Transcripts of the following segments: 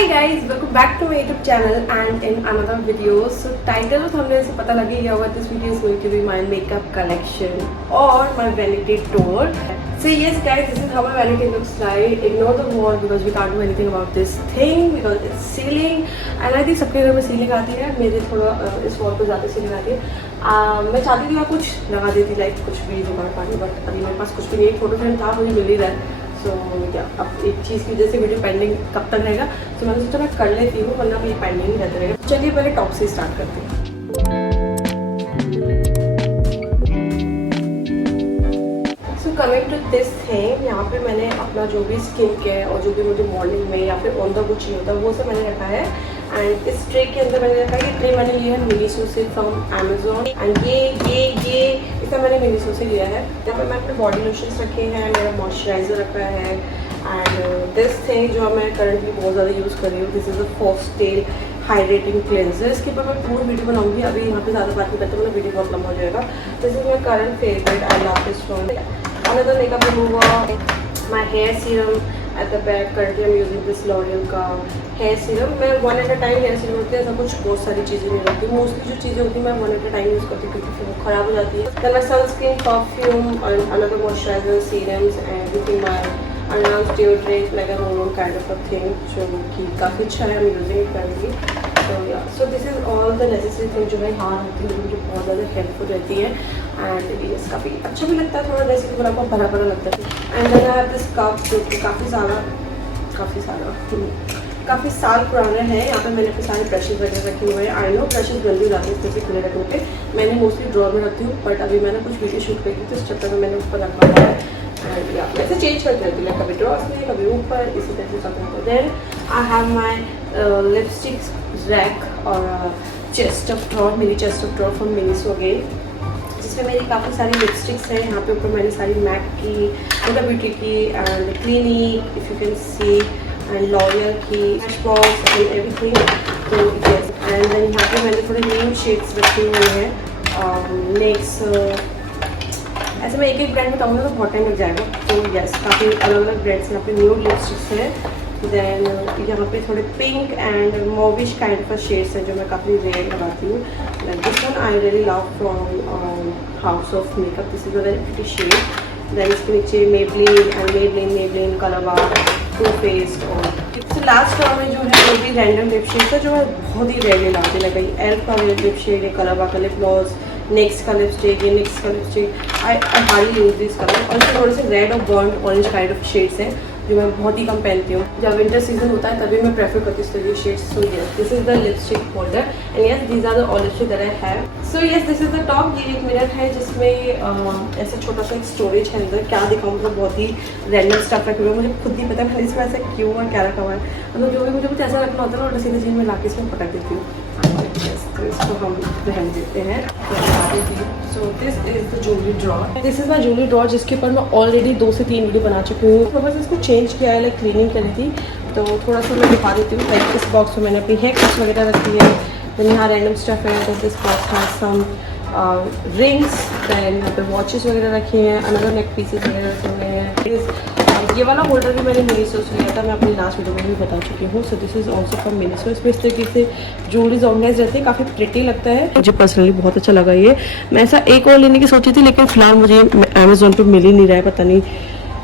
Hi guys, welcome back to my YouTube channel and in another video. So title of thumbnail से पता लग ही गया होगा, this video is going to be my makeup collection or my vanity tour. So yes guys, this is how my vanity looks like. Ignore the wall because we can't do anything about this thing because it's ceiling. And I think सबके घर में ceiling आती है, मेरे थोड़ा इस wall पे ज़्यादा ceiling आती है. मैं चाहती थी मैं कुछ लगा देती लाइक कुछ भी जुगाड़ पानी, बट अभी मेरे पास कुछ भी नहीं. फोटो फ्रेम था, मुझे मिल ही रहा है. सो क्या अब एक चीज़ की वजह से वीडियो पेंडिंग कब तक रहेगा, तो मैंने सोचा मैं कर लेती हूँ वरना ये पेंडिंग रहता रहेगा. चलिए पहले टॉप से स्टार्ट करते हैं. So coming to this thing, यहाँ पे मैंने अपना जो भी स्किन केयर और जो भी मुझे मॉर्निंग में या फिर ऑन द गो चाहिए होता है वो सब मैंने रखा है. एंड इस ट्रे के अंदर मैंने रखा है, ये ट्रे मैंने लिया है मिनीसो से फ्रॉम अमेजोन. एंड ये इसका मैंने मिनीसो से लिया है. यहाँ पर मैं अपने बॉडी लोशंस रखे हैं, मेरा मॉइस्चराइजर रखा है. एंड दिस थिंग जो मैं करंटली बहुत ज़्यादा यूज़ कर रही हूँ, this is a foxtail hydrating cleanser. इसके ऊपर मैं पूरी वीडियो बनाऊंगी, अभी यहाँ पे ज़्यादा बात नहीं करते, मतलब वीडियो बहुत लंबा हो जाएगा. This is my current favourite. I love this from another makeup remover. My hair serum at the back, currently I am using this L'Oreal का हेयर सीरम. मैं one at a time hair serum होती है, ऐसा कुछ बहुत सारी चीज़ें नहीं रखती हूँ. मोस्टली जो चीज़ें होती हैं मैं one at a time use करती हूँ क्योंकि फिर वो ख़राब हो जाती है. Then my sunscreen, perfume, another moisturiser, serums and everything. My अनलाउंस deodorant like a roll kind of a thing जो कि काफ़ी अच्छा है. I am using it currently. So this is all the necessary thing जो मैं यहाँ रखती हूँ, मुझे बहुत ज़्यादा हेल्पफुल रहती है. एंड ये काफ़ी अच्छा भी लगता है, थोड़ा वैसे थोड़ा बहुत भरा भरा लगता है. And then I have this cup जो कि काफ़ी साल पुराना है. यहाँ पे मैंने अपने सारे ब्रशेज वगैरह रखे हुए हैं. आई नो ब्रशेज जल्दी हो जाते हैं इसमें से खुले रखने पे. मैंने मोस्टली ड्रॉर में रखती हूँ, बट अभी मैंने कुछ वीडियो शूट करी थी तो इस चक्कर में मैंने ऊपर रखा हुआ है. एंड या वैसे चेंज करती रहती हूँ, कभी ड्रॉर्स में कभी ऊपर, इसी तरह से करते हैं. Then I have my lipsticks rack और चेस्ट ऑफ ड्रॉर, मेरी chest of drawer from Miniso again, जिसमें मेरी काफ़ी सारी लिपस्टिक्स हैं. यहाँ पे ऊपर मैंने सारी मैक की, हुडा ब्यूटी की and clinic if you can C, and L'Oréal की, मैशबॉक्स एंड एवरीथिंग. तो यस, एंड देन यहाँ पे मैंने थोड़े न्यू शेड्स रखे हुए हैं. नेक्स्ट ऐसे मैं एक ब्रांड बताऊँगा तो बहुत टाइम लग जाएगा. तो यस, काफ़ी अलग अलग ब्रांड्स यहाँ पे न्यू लिपस्टिक्स हैं. देन यहाँ पे थोड़े पिंक एंड मोविश काइंड का शेड्स हैं जो मैं काफ़ी रेयर लगाती हूँ. Like this one I really love from House of Makeup. This is a very pretty shade. Then इसके नीचे मेबलिन कलरबार, टू फेस्ड. और लास्ट में जो है वो भी रैंडम लिप शेड है जो मैं बहुत ही रेयरली लगाती हूँ. लाइक एल्फ का लिप शेड है, कलरबार का लिप ग्लॉस, नेक्स्ट का लिपस्टिक, ये नेक्स्ट का lipstick. I hardly use this colour. और इसमें थोड़े से रेड और burn orange kind of shades हैं जो मैं बहुत ही कम पहनती हूँ. जब विंटर सीजन होता है तभी मैं प्रेफर करती हूँ इस तरह के shades. So yes, this is the lipstick holder and yes these are the all lipstick that I have. So yes, this is the top. ये एक मिरर है जिसमें ऐसे छोटा सा एक स्टोरेज है अंदर. क्या दिखाऊँ, मतलब बहुत ही रैंडम स्टफ रखे हुए. मुझे खुद नहीं पता मैंने इसमें ऐसा क्यों और क्या रखा हुआ है. मतलब जो भी मुझे कुछ ऐसा रखना होता है ना, उल्टा सीधे चीज़ में लाके इसमें पटक देती हूँ. तो इसको हम पहन देते हैं. So this is the jewellery drawer. This is my jewellery drawer जिसके ऊपर मैं ऑलरेडी 2 से 3 वीडियो बना चुकी हूँ. तो बस इसको चेंज किया है, लाइक क्लीनिंग करी थी. तो थोड़ा सा मैं दिखा देती हूँ. लाइक इस बॉक्स में मैंने अपनी हेयर क्लिप्स वगैरह रखी है. देन यहाँ रैंडम स्टफ है. तो this box has some rings. Then यहाँ पे वॉचेस वगैरह रखे हैं, अनदर नेक पीसेस वगैरह रखे हुए हैं. ये वाला होल्डर भी मैंने मिनीसो से लिया था, मैं अपनी लास्ट वीडियो में भी बता चुकी हूँ. So this is also from Miniso. इसमें इस तरीके से ज्वेलरीज ऑर्गेनाइज रहती है, काफ़ी प्रिटी लगता है. मुझे पर्सनली बहुत अच्छा लगा ये. मैं ऐसा एक और लेने की सोची थी लेकिन फिलहाल मुझे अमेजोन पे मिल ही नहीं रहा है, पता नहीं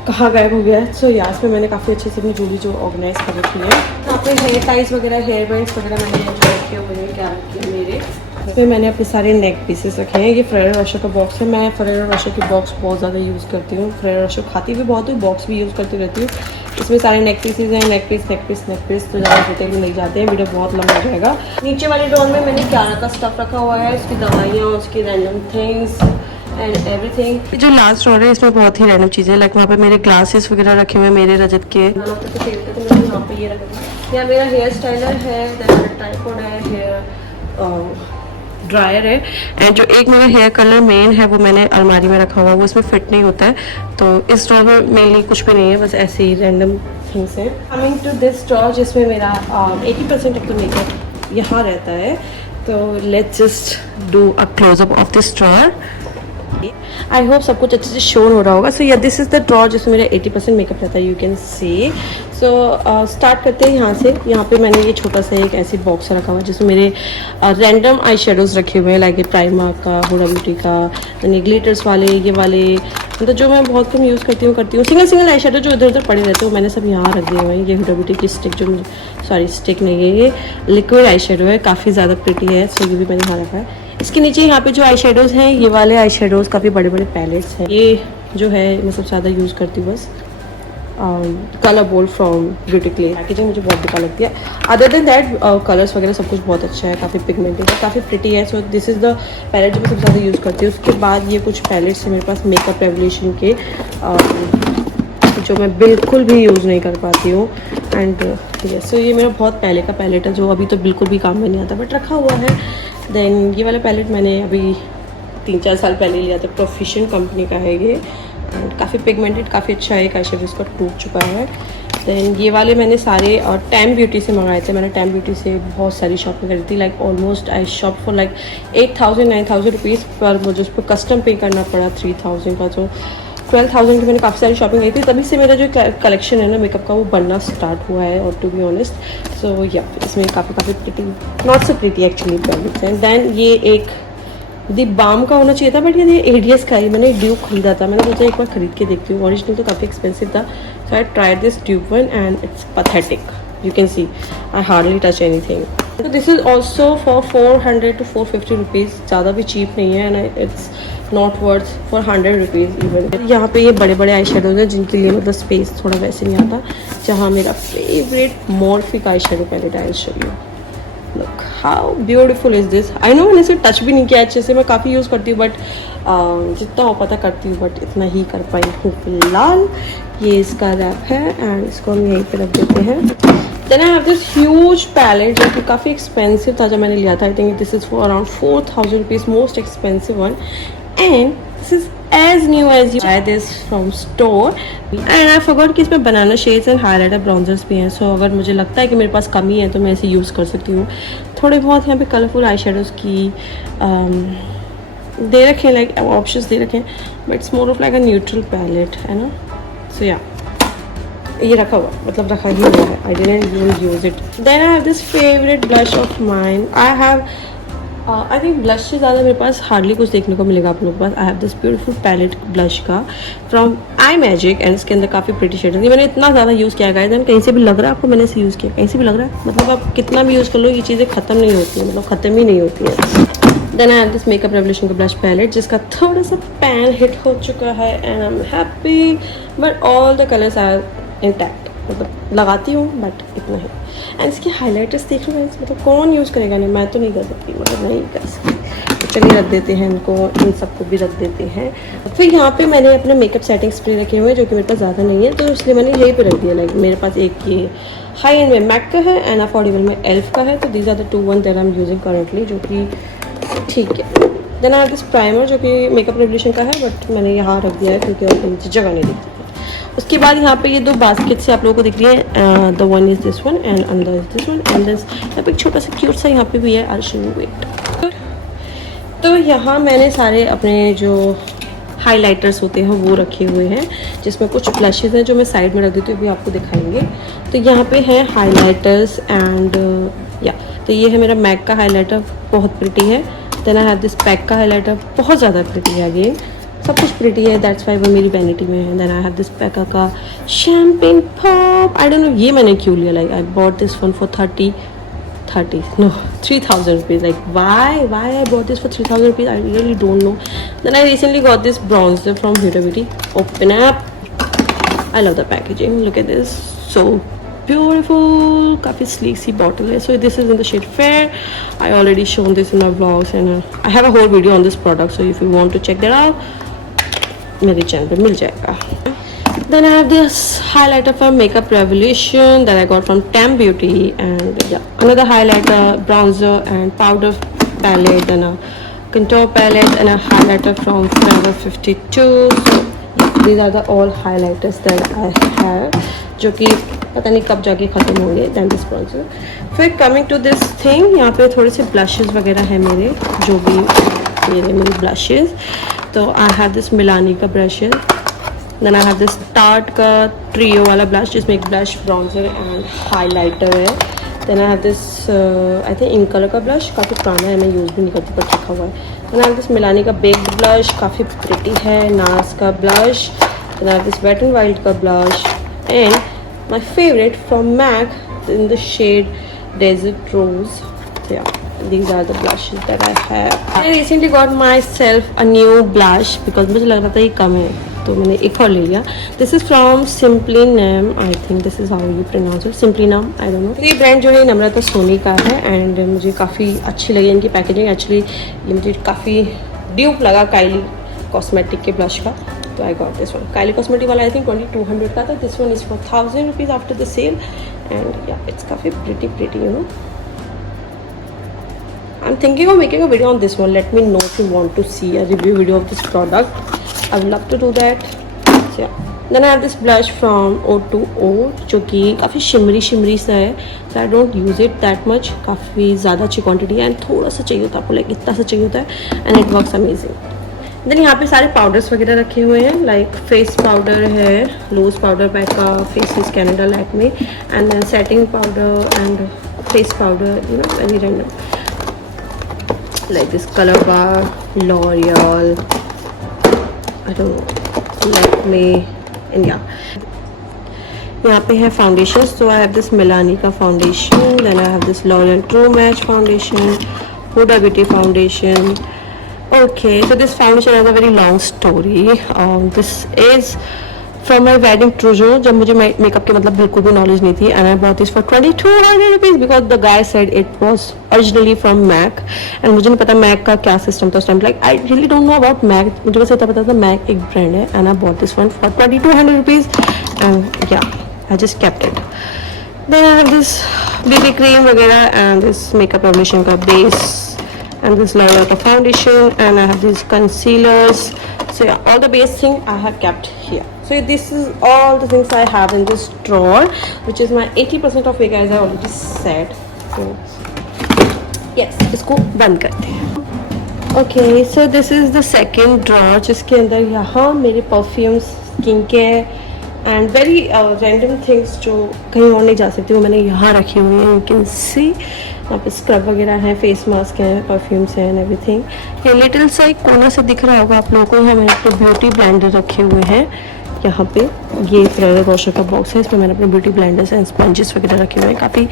कहाँ गायब हो गया है. सो यार में मैंने काफ़ी अच्छे से अपनी ज्वेलरी जो ऑर्गेनाइज कर रखी है. यहाँ पे हेयर टाइज वगैरह, हेयर बैंड्स वगैरह मैंने जो रखे हुए हैं, क्या रखे हैं मेरे. इसमें मैंने अपने सारे नेक पीसेस रखे हैं. ये फेरेरो रोशर का बॉक्स है. मैं फेरेरो रोशर की बॉक्स बहुत ज़्यादा यूज़ करती हूँ. फेरेरो रोशर खाती भी बहुत हूँ, बॉक्स भी यूज़ करती रहती हूँ. इसमें सारे नेक पीसेस हैं. नेक पीस तो ज़्यादा डिटेल में नहीं जाते हैं, वीडियो बहुत लंबा हो जाएगा. नीचे वाले ड्रॉर में मैंने क्यारा का स्टफ रखा हुआ है, उसकी दवाइयाँ, उसकी रैंडम थिंग्स एंड एवरीथिंग. जो लास्ट ड्रॉर है इसमें बहुत ही रैंडम चीज़ें, लाइक वहाँ पे मेरे ग्लासेस वगैरह रखे हुए हैं, मेरे रजत के. यहाँ पे ये रखा, यहाँ मेरा हेयर स्टाइलर है, ट्राइपॉड है, हेयर ड्रायर है. एंड जो एक मेरा हेयर कलर मेन है वो मैंने अलमारी में रखा हुआ है, वो इसमें फिट नहीं होता है. तो इस ड्रॉर में मेनली कुछ भी नहीं है, बस ऐसे ही रैंडम थिंग्स हैं. कमिंग टू दिस ड्रॉर जिसमें मेरा 80% ऑफ द मेकअप यहाँ रहता है. तो let's just do a closeup of this drawer. I hope सब कुछ अच्छे से शो हो रहा होगा. सो या दिस इज द ड्रॉर जिसमें मेरा 80% मेकअप रहता है, you can C. So start करते हैं यहाँ से। यहाँ पे मैंने ये छोटा सा एक ऐसी बॉक्स रखा हुआ है जिसमें मेरे रैंडम आई शेडोज़ रखे हुए हैं, लाइक प्राइमा का, हुडा ब्यूटी का, यानी ग्लिटर्स वाले, ये वाले, मतलब जो मैं बहुत कम यूज़ करती हूँ। सिंगल आई शेडो जो इधर उधर पड़े रहते हैं वो मैंने सब यहाँ रख दिए हुए हैं। ये हुडा ब्यूटी की स्टिक, जो मुझे, सॉरी स्टिक नहीं है, ये लिक्विड आई शेडो है, काफ़ी ज़्यादा प्रिटी है, सो ये भी मैंने यहाँ रखा है। इसके नीचे यहाँ पे जो आई शेडोज़ हैं, ये वाले आई शेडोज़ काफ़ी बड़े बड़े पैलेट्स हैं। ये जो है मैं सबसे ज़्यादा यूज़ करती हूँ बस। Colour bold from beauty clay, packaging मुझे बहुत बेकार लगती है। अदर देन दैट कलर्स वगैरह सब कुछ बहुत अच्छा है, काफ़ी पिगमेंटेड है, काफ़ी प्रिटी है। So this is the palette जो मैं सबसे ज़्यादा यूज़ करती हूँ। उसके बाद ये कुछ पैलेट्स हैं मेरे पास मेकअप रेवोल्यूशन के, जो मैं बिल्कुल भी यूज़ नहीं कर पाती हूँ। एंड यस, सो ये मेरा बहुत पहले का पैलेट है जो अभी तो बिल्कुल भी काम में नहीं आता, बट रखा हुआ है। देन ये वाला पैलेट मैंने अभी 3-4 साल पहले लिया था, प्रोफेशन कंपनी का है ये, काफ़ी पिगमेंटेड, काफ़ी अच्छा है। आई शेडो इसका टूट चुका है। देन ये वाले मैंने सारे और टैम ब्यूटी से मंगाए थे। मैंने टैम ब्यूटी से बहुत सारी शॉपिंग करी थी, like almost I shop for like 8,000-9,000 rupees, पर मुझे उस पर कस्टम पे करना पड़ा 3,000 का, तो 12,000 की मैंने काफ़ी सारी शॉपिंग की थी। तभी से मेरा जो कलेक्शन है ना मेकअप का, वो बनना स्टार्ट हुआ है। और टू बी ऑनेस्ट, सो या इसमें काफ़ी pretty, not so pretty actually palettes हैं। दैन ये एक दी बाम का होना चाहिए था, बट ये एडीएस का है। मैंने ड्यूब खरीदा था, मैंने सोचा एक बार खरीद के देखती हूँ। ओरिजिनल तो काफ़ी एक्सपेंसिव था, so I tried this tube one and it's pathetic. You can see I hardly touch anything. तो this is also for 400 to 450 rupees, ज़्यादा भी चीप नहीं है, and it's not worth for 100 rupees even. यहाँ पे ये बड़े बड़े आई शेडोज़ हैं जिनके लिए मतलब स्पेस थोड़ा वैसे नहीं आता, जहाँ मेरा फेवरेट मॉर्फी का eye shadow palette I show you. Look how beautiful is this. I know मैंने इसे टच भी नहीं किया अच्छे से, मैं काफ़ी यूज़ करती हूँ, बट जितना हो पता करती हूँ, बट इतना ही कर पाई हूँ फिलहाल। ये इसका रैप है एंड इसको हम यहीं पे रख देते हैं। Then I have this huge palette जो कि काफ़ी एक्सपेंसिव था जब मैंने लिया था। I think this is for around 4,000 rupees, most expensive one, and this is as new as you buy this from store. And I forgot कि इसमें बनाना शेड्स एंड हाईलाइटर ब्राउन्जर्स भी हैं। सो अगर मुझे लगता है कि मेरे पास कमी है तो मैं इसे यूज़ कर सकती हूँ। थोड़े बहुत यहाँ पे कलरफुल आई शेडोज़ की दे रखे हैं, लाइक ऑप्शंस दे रखे हैं, but it's more of like a neutral palette, है ना। सो या ये रखा हुआ, मतलब रखा ही हुआ है, I didn't use it. Then I have this favourite blush of mine. I think blush से ज़्यादा मेरे पास हार्डली कुछ देखने को मिलेगा आप लोगों के पास। I have this beautiful palette blush का फ्रॉम आई मैजिक, एंड इसके अंदर काफ़ी प्रिटी शेड है। मैंने इतना ज़्यादा यूज़ किया गया है, कहीं से भी लग रहा है आपको मैंने इसे यूज़ किया, कहीं से भी लग रहा है, मतलब आप कितना भी यूज़ कर लो ये चीज़ें ख़त्म नहीं होती है, मतलब ख़त्म ही नहीं होती है। Then I have this Makeup Revolution का ब्लश पैलेट जिसका थोड़ा सा पैन हिट हो चुका है, and I am happy, but all the colours are intact. मतलब लगाती हूँ बट इतना ही। एंड इसके हाइलाइटर्स देख लो, मतलब कौन यूज़ करेगा, नहीं मैं तो नहीं कर सकती, मतलब नहीं कर सकती। तो चलिए रख देते हैं इनको, इन सबको भी रख देते हैं। फिर यहाँ पे मैंने अपने मेकअप सेटिंग स्प्रे रखे हुए हैं जो कि मेरे पास ज़्यादा नहीं है, तो इसलिए मैंने यहीं पे रख दिया। लाइक मेरे पास एक ये हाई एंड में मैक का है एंड अफोर्डेबल में एल्फ का है, तो these are the 2 1 that I am using currently, जो कि ठीक है। Then I have this primer जो कि मेकअप रेवोल्यूशन का है, बट मैंने यहाँ रख दिया है क्योंकि और नीचे जगह नहीं दिखती। उसके बाद यहाँ पे ये 2 बास्केट से आप लोगों को दिख रही है, the one is this one and another is this one, and this यहाँ पे एक छोटा सा क्यूट सा यहाँ पे भी है, आई शो यू वेट। तो यहाँ मैंने सारे अपने जो हाइलाइटर्स होते हैं वो रखे हुए हैं, जिसमें कुछ ब्लशेस हैं जो मैं साइड में रख देती हूँ, अभी आपको दिखाएंगे। तो यहाँ पे है हाइलाइटर्स एंड या, तो ये है मेरा मैक का हाइलाइटर, बहुत प्रिटी है। Then I have this PAC का हाइलाइटर, बहुत ज़्यादा प्रिटी है, अगेन सब कुछ प्रिटी है, दैट्स वाई वो मेरी वैनिटी में है। देन आई हैव दिस पैका का champagne pop, I don't know ये मैंने क्यों लिया, like I bought this one for 3,000 rupees, like why I bought this for 3,000 rupees, I really don't know. Then I recently got this bronzer from Huda Beauty, open up, I love the packaging, look at this, so beautiful, काफ़ी sleek सी bottle है। So this is in the shade Fair. I already shown this in my vlogs and I have a whole video on this product. So if you want to check that out, मेरे channel पे मिल जाएगा। Then I have this highlighter from Makeup Revolution that I got from Tam Beauty, and yeah, another highlighter, bronzer and powder palette, then a contour palette and a highlighter from Forever 52. So these are the all highlighters that I have, जो कि पता नहीं कब जाके ख़त्म होंगे। Then this bronzer. फिर coming to this thing, यहाँ पे थोड़े से ब्लशेस वगैरह है मेरे, जो भी मेरे ब्लशेस। तो आई हैव दिस मिलानी का brushes, then I have this Tarte का ट्रियो वाला ब्लश जिसमें एक ब्लश, ब्राउन्जर एंड हाईलाइटर है. Then I have this I think ink colour का ब्लश, काफ़ी पुराना है, मैं यूज़ भी नहीं करती पर रखा हुआ है. Then I have this Milani का बेक्ड ब्लश, काफ़ी प्रिटी है. नास का blush. Then I have this wet and wild का blush and my favourite from MAC in the shade desert rose. Yeah, these are the blushes that I have. I recently got myself a new blush because मुझे लग रहा था ये कम है तो मैंने एक और ले लिया. This is from Simply Nam. I think this is how you pronounce it. Simply Nam. I don't know. ये ब्रांड जो है नम्रता सोनी का है एंड मुझे काफ़ी अच्छी लगी इनकी पैकेजिंग. एक्चुअली ये मुझे काफ़ी ड्यूप लगा काइली कॉस्मेटिक के ब्लश का, तो I got this one. Kylie Cosmetic वाला आई थिंक 2200 का था. This one is for 1000 rupees after the sale and yeah it's काफ़ी pretty you know. I'm thinking of making a video on this one. Let me know if you want to see a review video of this product. I would love to do that. So yeah. Then I have this blush from O2O जो कि काफ़ी shimmery सा है. So I don't use it that much. काफ़ी ज़्यादा अच्छी quantity है and थोड़ा सा चाहिए होता है आपको, लाइक इतना सा चाहिए होता है and it works amazing. Then यहाँ पे सारे पाउडर्स वगैरह रखे हुए हैं, लाइक फेस पाउडर है लूज पाउडर पैक का, Faces Canada Lakme and then setting powder and face powder you know very random. Like this color bar, L'Oreal, I don't know, Lakme, and yeah. यहाँ पे है foundations, so I have this Milani का foundation, then I have this L'Oreal True Match foundation, Huda Beauty foundation. Okay, so this foundation has a very long story. This is from my wedding Trujo, जब मुझे makeup के मतलब बिल्कुल भी knowledge नहीं थी and I bought this for 2200 rupees because the guy said it was originally from MAC and मुझे नहीं पता MAC का क्या सिस्टम था उस time. like I really don't know about MAC, मुझे बस इतना पता था MAC एक ब्रांड है and I bought this one for 2200 rupees and yeah I just kept it. then I have this BB cream वगैरह and this makeup emulsion का base and this L'Oreal का foundation and I have these concealers. So yeah, all the base thing I have kept here. So this is all the things I have in this drawer, which is my 80% of it, guys. I already said. So yes, इसको बंद करते हैं. Okay, so this is the second drawer, जिसके अंदर यहाँ मेरे perfumes, skincare and very random things जो कहीं और नहीं जा सकती वो मैंने यहाँ रखी हुई हैं. You can see यहाँ पे स्क्रब वगैरह है, फेस मास्क है, परफ्यूम्स हैं एंड एवरीथिंग. ये लिटिल सा एक कोना से दिख रहा होगा आप लोगों को, यहाँ मैंने अपने ब्यूटी ब्लेंडर रखे हुए हैं. यहाँ पे ये फ्रेरो रोशर का बॉक्स है, इसमें मैंने अपने ब्यूटी ब्लेंडर्स एंड स्पंजेस वगैरह रखे हुए हैं, काफ़ी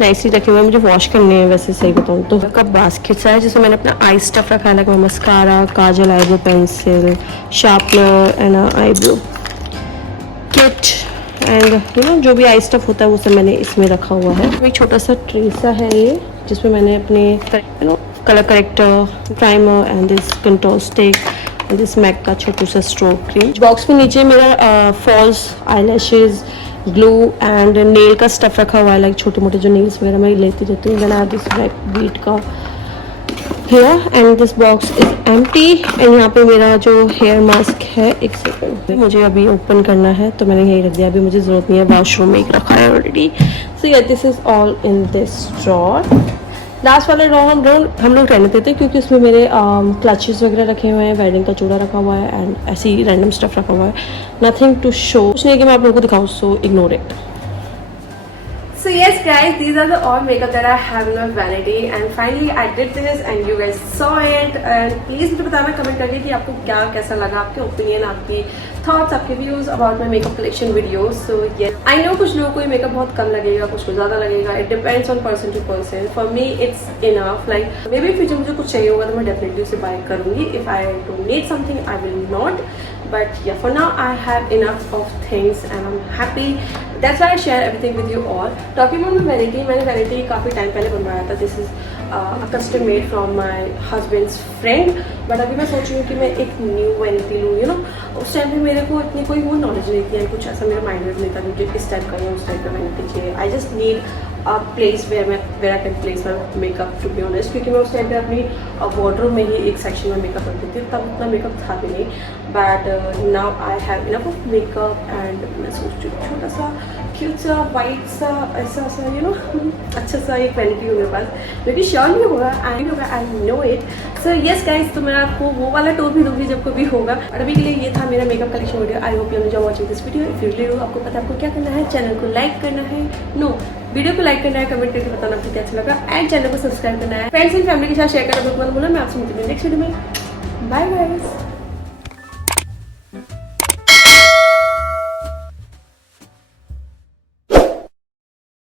नाइसली रखे हुए हैं. मुझे वॉश करने हैं वैसे सही बताऊँ तो. का बास्केट सा है जिसमें मैंने अपना आई स्टफ रखा है, like mascara, Kajal, eyebrow pencil, sharpener and eyebrow kit and you know जो भी आई स्टफ होता है वो सब मैंने इसमें रखा हुआ है. एक छोटा सा ट्रे सा है ये जिसमें मैंने अपने you know colour corrector, primer and this control stick and this MAC का छोटा सा स्ट्रोक क्रीम. बॉक्स में नीचे मेरा false, eyelashes, glue and nail का स्टफ रखा हुआ है, लाइक छोटे मोटे जो नेल्स वगैरह मैं लेती रहती हूँ. Then I have this red beet का here and this box is empty and यहाँ पे मेरा जो हेयर मास्क है, एक सेकंड मुझे अभी ओपन करना है तो मैंने यही रख दिया, अभी मुझे ज़रूरत नहीं है, वॉशरूम में एक रखा है ऑलरेडी. सो या this is all in this drawer. Last वाले ड्रॉर हम लोग रहने देते हैं क्योंकि उसमें मेरे क्लचेस वगैरह रखे हुए हैं, वेडिंग का चूड़ा रखा हुआ है एंड ऐसे ही रैंडम स्टफ रखा हुआ है. नथिंग टू शो, कुछ नहीं कि मैं आप लोगों को दिखाऊँ, so ignore it. So yes guys, these are the all makeup that I have in my vanity and finally I did this and you guys saw it and please मुझे बताना कमेंट करके कि आपको क्या कैसा लगा, आपके ओपिनियन, आपकी थॉट्स, आपके views about my makeup collection video. So ये आई नो कुछ लोगों को ये मेकअप बहुत कम लगेगा, कुछ को ज़्यादा लगेगा. It depends on person to person. For me it's enough. Like maybe future मुझे कुछ चाहिए होगा तो मैं डेफिनेटली उसे बाय करूँगी. If I don't need something I will not. But yeah, for now I have enough of things and I'm happy. That's why I share everything with you all. Talking about my vanity, मैंने vanity काफ़ी time पहले बनवाया था. This is a custom made from my husband's friend. But अभी मैं सोच रही हूँ कि मैं एक न्यू vanity लूँ. You know, उस टाइम पे मेरे को इतनी कोई वो नॉलेज नहीं थी, कुछ ऐसा मेरा माइंड में नहीं था कि इस टाइप का या उस टाइप का vanity चाहिए. I just need a place where I can place my makeup, to be honest. क्योंकि मैं उस टाइम पे अपनी वार्डरोब में ही एक सेक्शन में मेकअप करती थी, तब उतना मेकअप था भी नहीं. But now I have enough of makeup and मैं सोच रही हूँ छोटा सा क्यूट सा वाइट सा ऐसा सा यू नो अच्छा सा एक वैनिटी हो मेरे पास, जो कि श्योर नहीं होगा, I know it. So yes guys, तो मैं आपको वो वाला टूर भी दूंगी जब कभी होगा। और अभी के लिए ये था मेरा makeup collection video. I hope you enjoy watching this video. If you really आपको पता है आपको क्या करना है, चैनल को लाइक करना है, वीडियो को लाइक करना है, कमेंट करके बताना आपको क्या अच्छा लगा, एंड चैनल को सब्सक्राइब करना है, फ्रेंड्स एंड फैमिली के साथ शेयर करना मत भूलना। मैं आपसे मिलती हूँ नेक्स्ट वीडियो में। Bye guys.